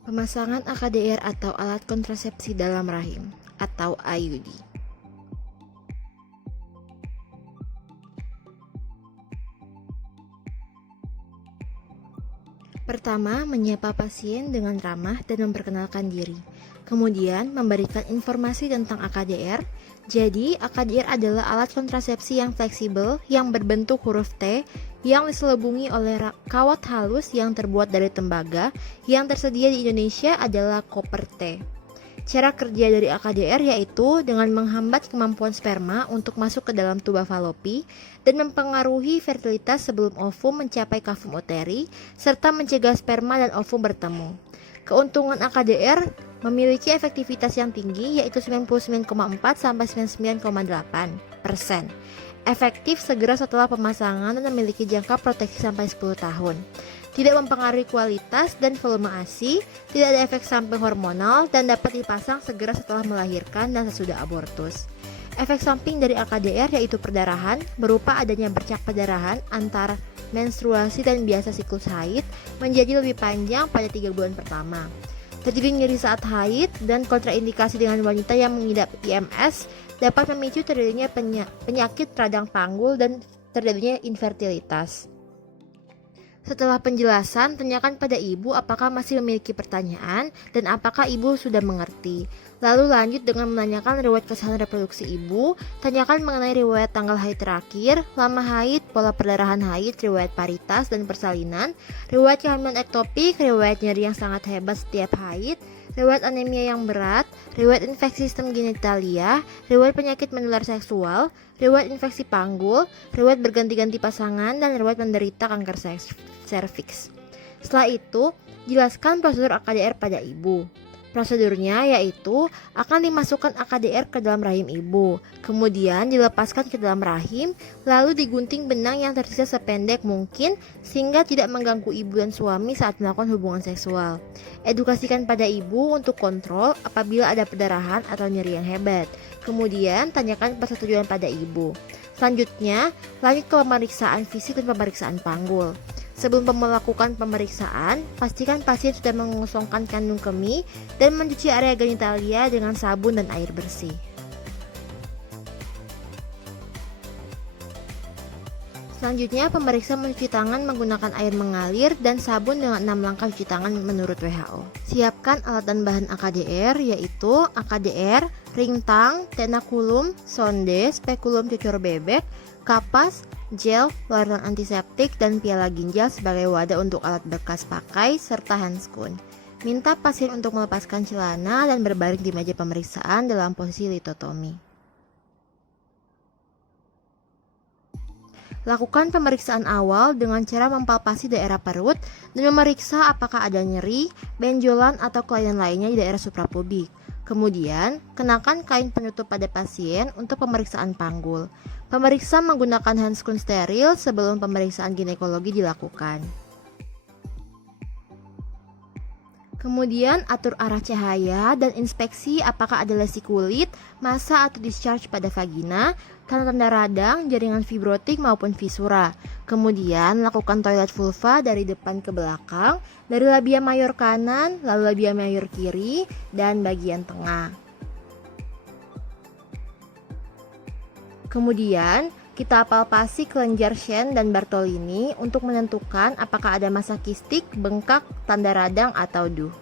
Pemasangan AKDR atau alat kontrasepsi dalam rahim atau IUD. Pertama, menyapa pasien dengan ramah dan memperkenalkan diri. Kemudian, memberikan informasi tentang AKDR. Jadi, AKDR adalah alat kontrasepsi yang fleksibel yang berbentuk huruf T yang diselubungi oleh kawat halus yang terbuat dari tembaga. Yang tersedia di Indonesia adalah koper T. Cara kerja dari AKDR yaitu dengan menghambat kemampuan sperma untuk masuk ke dalam tuba falopi dan mempengaruhi fertilitas sebelum ovum mencapai kavum uteri, serta mencegah sperma dan ovum bertemu. Keuntungan AKDR memiliki efektivitas yang tinggi yaitu 99,4 sampai 99,8%. Efektif segera setelah pemasangan dan memiliki jangka proteksi sampai 10 tahun. Tidak mempengaruhi kualitas dan volume ASI, tidak ada efek samping hormonal, dan dapat dipasang segera setelah melahirkan dan sesudah abortus. Efek samping dari AKDR yaitu perdarahan, berupa adanya bercak perdarahan antara menstruasi dan biasa siklus haid menjadi lebih panjang pada 3 bulan pertama. Terjadi nyeri saat haid dan kontraindikasi dengan wanita yang mengidap IMS dapat memicu terjadinya penyakit radang panggul dan terjadinya infertilitas. Setelah penjelasan, tanyakan pada ibu apakah masih memiliki pertanyaan dan apakah ibu sudah mengerti. Lalu lanjut dengan menanyakan riwayat kesehatan reproduksi ibu, tanyakan mengenai riwayat tanggal haid terakhir, lama haid, pola perdarahan haid, riwayat paritas dan persalinan, riwayat kehamilan ektopik, riwayat nyeri yang sangat hebat setiap haid, riwayat anemia yang berat, riwayat infeksi sistem genitalia, riwayat penyakit menular seksual, riwayat infeksi panggul, riwayat berganti-ganti pasangan, dan riwayat menderita kanker serviks. Setelah itu, jelaskan prosedur AKDR pada ibu. Prosedurnya yaitu akan dimasukkan AKDR ke dalam rahim ibu, kemudian dilepaskan ke dalam rahim, lalu digunting benang yang tersisa sependek mungkin sehingga tidak mengganggu ibu dan suami saat melakukan hubungan seksual. Edukasikan pada ibu untuk kontrol apabila ada perdarahan atau nyeri yang hebat. Kemudian tanyakan persetujuan pada ibu. Selanjutnya, lanjut ke pemeriksaan fisik dan pemeriksaan panggul. Sebelum melakukan pemeriksaan, pastikan pasien sudah mengosongkan kandung kemih dan mencuci area genitalia dengan sabun dan air bersih. Selanjutnya, pemeriksa mencuci tangan menggunakan air mengalir dan sabun dengan 6 langkah cuci tangan menurut WHO. Siapkan alat dan bahan AKDR yaitu AKDR, ring tang, tenakulum, sonde, spekulum cucur bebek, kapas, gel, larutan antiseptik, dan piala ginjal sebagai wadah untuk alat bekas pakai, serta handscoon. Minta pasien untuk melepaskan celana dan berbaring di meja pemeriksaan dalam posisi litotomi. Lakukan pemeriksaan awal dengan cara mempalpasi daerah perut dan memeriksa apakah ada nyeri, benjolan, atau kelainan lainnya di daerah suprapubik. Kemudian, kenakan kain penutup pada pasien untuk pemeriksaan panggul. Pemeriksa menggunakan handscoon steril sebelum pemeriksaan ginekologi dilakukan. Kemudian atur arah cahaya dan inspeksi apakah ada lesi kulit, massa atau discharge pada vagina, tanda-tanda radang, jaringan fibrotik maupun visura. Kemudian lakukan toilet vulva dari depan ke belakang, dari labia mayor kanan, lalu labia mayor kiri, dan bagian tengah. Kemudian kita palpasi kelenjar Shen dan Bartolini untuk menentukan apakah ada massa kistik, bengkak, tanda radang, atau DUH.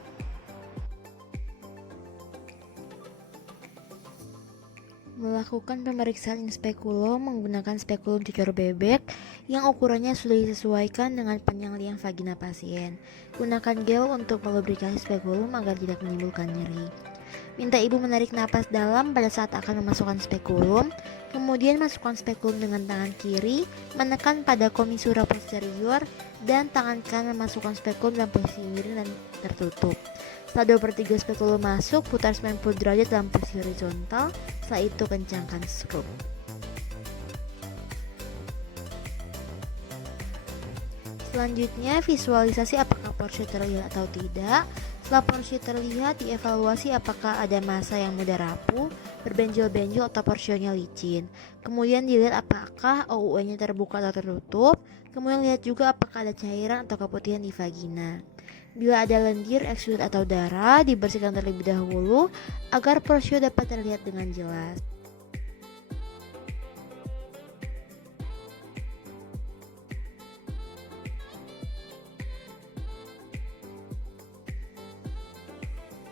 Melakukan pemeriksaan in speculum menggunakan spekulum cucur bebek yang ukurannya sudah disesuaikan dengan panjang liang vagina pasien. Gunakan gel untuk melubrikasi spekulum agar tidak menimbulkan nyeri. Minta ibu menarik napas dalam pada saat akan memasukkan spekulum. Kemudian masukkan spekulum dengan tangan kiri, menekan pada komisura posterior, dan tangan kanan memasukkan spekulum dalam posisi miring dan tertutup. Setelah 2/3 spekulum masuk, putar 90 derajat dalam posisi horizontal. Setelah itu kencangkan skrup. Selanjutnya, visualisasi apakah porsi terlihat atau tidak. Setelah porsi terlihat, dievaluasi apakah ada massa yang mudah rapuh, berbenjol-benjol, atau porsinya licin. Kemudian dilihat apakah OUE-nya terbuka atau tertutup. Kemudian lihat juga apakah ada cairan atau keputihan di vagina. Bila ada lendir, eksudat atau darah, dibersihkan terlebih dahulu agar porsio dapat terlihat dengan jelas.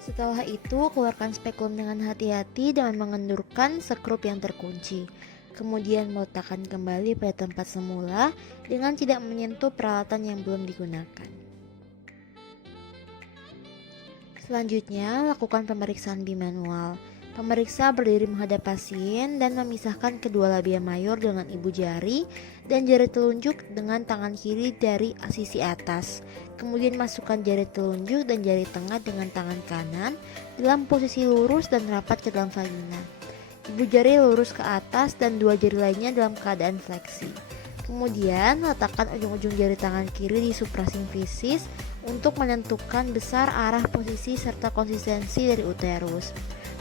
Setelah itu, keluarkan spekulum dengan hati-hati dengan mengendurkan sekrup yang terkunci. Kemudian meletakkan kembali pada tempat semula dengan tidak menyentuh peralatan yang belum digunakan. Selanjutnya, lakukan pemeriksaan bimanual. Pemeriksa berdiri menghadap pasien dan memisahkan kedua labia mayor dengan ibu jari dan jari telunjuk dengan tangan kiri dari sisi atas. Kemudian masukkan jari telunjuk dan jari tengah dengan tangan kanan dalam posisi lurus dan rapat ke dalam vagina. Ibu jari lurus ke atas dan dua jari lainnya dalam keadaan fleksi. Kemudian letakkan ujung-ujung jari tangan kiri di suprasimfisis untuk menentukan besar, arah, posisi, serta konsistensi dari uterus.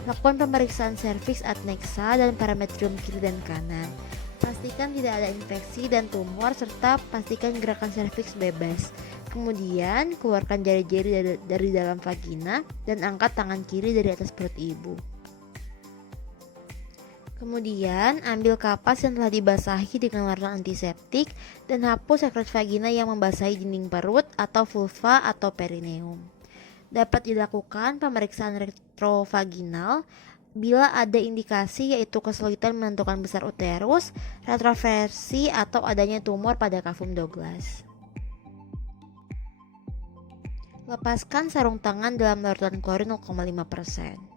Lakukan pemeriksaan serviks adnexa dan parametrium kiri dan kanan. Pastikan tidak ada infeksi dan tumor serta pastikan gerakan serviks bebas. Kemudian keluarkan jari-jari dari dalam vagina dan angkat tangan kiri dari atas perut ibu. Kemudian ambil kapas yang telah dibasahi dengan larutan antiseptik dan hapus sekret vagina yang membasahi dinding perut atau vulva atau perineum. Dapat dilakukan pemeriksaan retrovaginal bila ada indikasi yaitu kesulitan menentukan besar uterus, retroversi atau adanya tumor pada kavum Douglas. Lepaskan sarung tangan dalam larutan klorin 0,5%.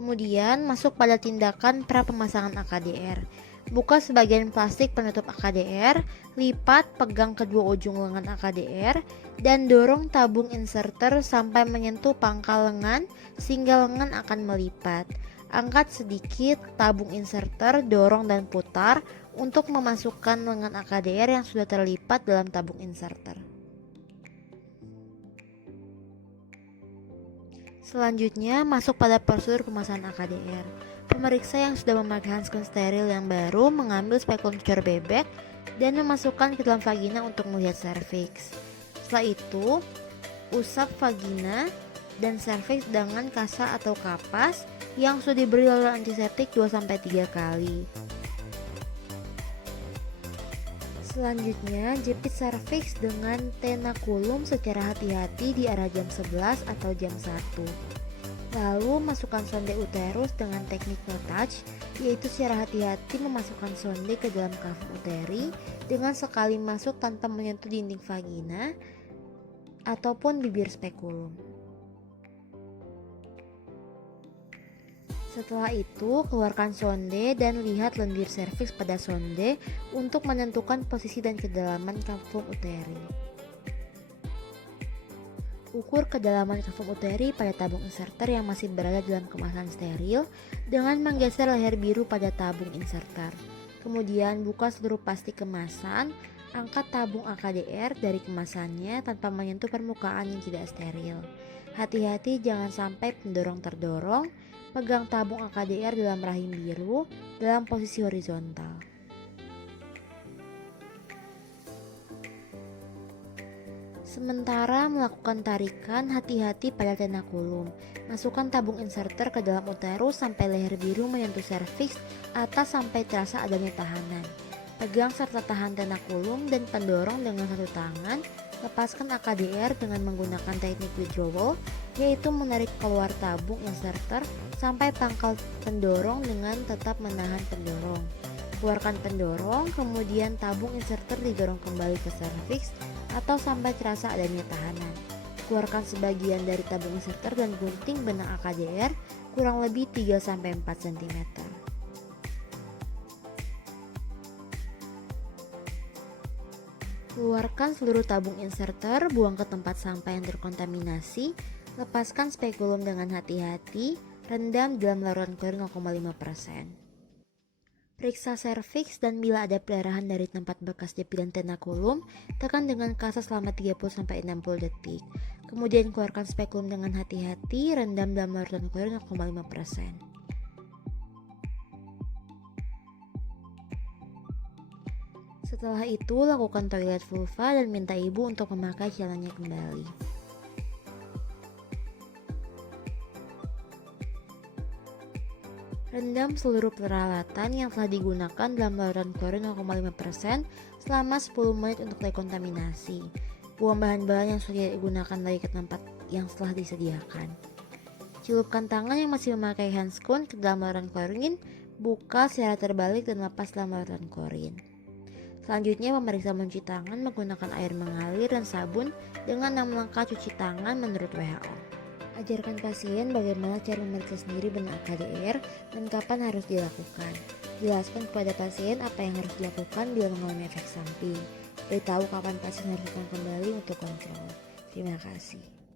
Kemudian masuk pada tindakan pra pemasangan AKDR. Buka sebagian plastik penutup AKDR, lipat pegang kedua ujung lengan AKDR, dan dorong tabung inserter sampai menyentuh pangkal lengan sehingga lengan akan melipat. Angkat sedikit tabung inserter, dorong dan putar untuk memasukkan lengan AKDR yang sudah terlipat dalam tabung inserter. Selanjutnya masuk pada prosedur pemasangan AKDR. Pemeriksa yang sudah memakai handskon steril yang baru mengambil spekulum cucur bebek dan memasukkan ke dalam vagina untuk melihat serviks. Setelah itu, usap vagina dan serviks dengan kasa atau kapas yang sudah diberi larutan antiseptik 2-3 kali. Selanjutnya, jepit serviks dengan tenakulum secara hati-hati di arah jam 11 atau jam 1. Lalu masukkan sonde uterus dengan teknik no touch, yaitu secara hati-hati memasukkan sonde ke dalam kavum uteri dengan sekali masuk tanpa menyentuh dinding vagina ataupun bibir spekulum. Setelah itu, keluarkan sonde dan lihat lendir serviks pada sonde untuk menentukan posisi dan kedalaman kavum uteri. Ukur kedalaman kavum uteri pada tabung inserter yang masih berada dalam kemasan steril dengan menggeser leher biru pada tabung inserter. Kemudian buka seluruh plastik kemasan, angkat tabung AKDR dari kemasannya tanpa menyentuh permukaan yang tidak steril. Hati-hati jangan sampai pendorong terdorong, pegang tabung AKDR dalam rahim biru dalam posisi horizontal. Sementara melakukan tarikan, hati-hati pada tenakulum. Masukkan tabung inserter ke dalam uterus sampai leher biru menyentuh serviks atas sampai terasa adanya tahanan. Pegang serta tahan tenakulum dan pendorong dengan satu tangan. Lepaskan AKDR dengan menggunakan teknik withdrawal, yaitu menarik keluar tabung inserter sampai pangkal pendorong dengan tetap menahan pendorong. Keluarkan pendorong, kemudian tabung inserter didorong kembali ke serviks atau sampai terasa adanya tahanan. Keluarkan sebagian dari tabung inserter dan gunting benang AKDR kurang lebih 3-4 cm. Keluarkan seluruh tabung inserter, buang ke tempat sampah yang terkontaminasi. Lepaskan spekulum dengan hati-hati, rendam dalam larutan klorin 0,5%. Periksa serviks dan bila ada pendarahan dari tempat bekas jepitan tenakulum, tekan dengan kasa selama 30-60 detik. Kemudian keluarkan spekulum dengan hati-hati, rendam dalam larutan klorin 0,5%. Setelah itu, lakukan toilet vulva dan minta ibu untuk memakai celananya kembali. Rendam seluruh peralatan yang telah digunakan dalam larutan klorin 0,5% selama 10 menit untuk dekontaminasi. Buang bahan-bahan yang sudah digunakan lagi ke tempat yang setelah disediakan. Celupkan tangan yang masih memakai handscoon ke dalam larutan klorin, buka secara terbalik dan lepas dalam larutan klorin. Selanjutnya, memeriksa mencuci tangan menggunakan air mengalir dan sabun dengan 6 langkah cuci tangan menurut WHO. Ajarkan pasien bagaimana cara memeriksa sendiri benar AKDR dan kapan harus dilakukan. Jelaskan kepada pasien apa yang harus dilakukan bila mengalami efek samping. Beritahu kapan pasien harus datang kembali untuk kontrol. Terima kasih.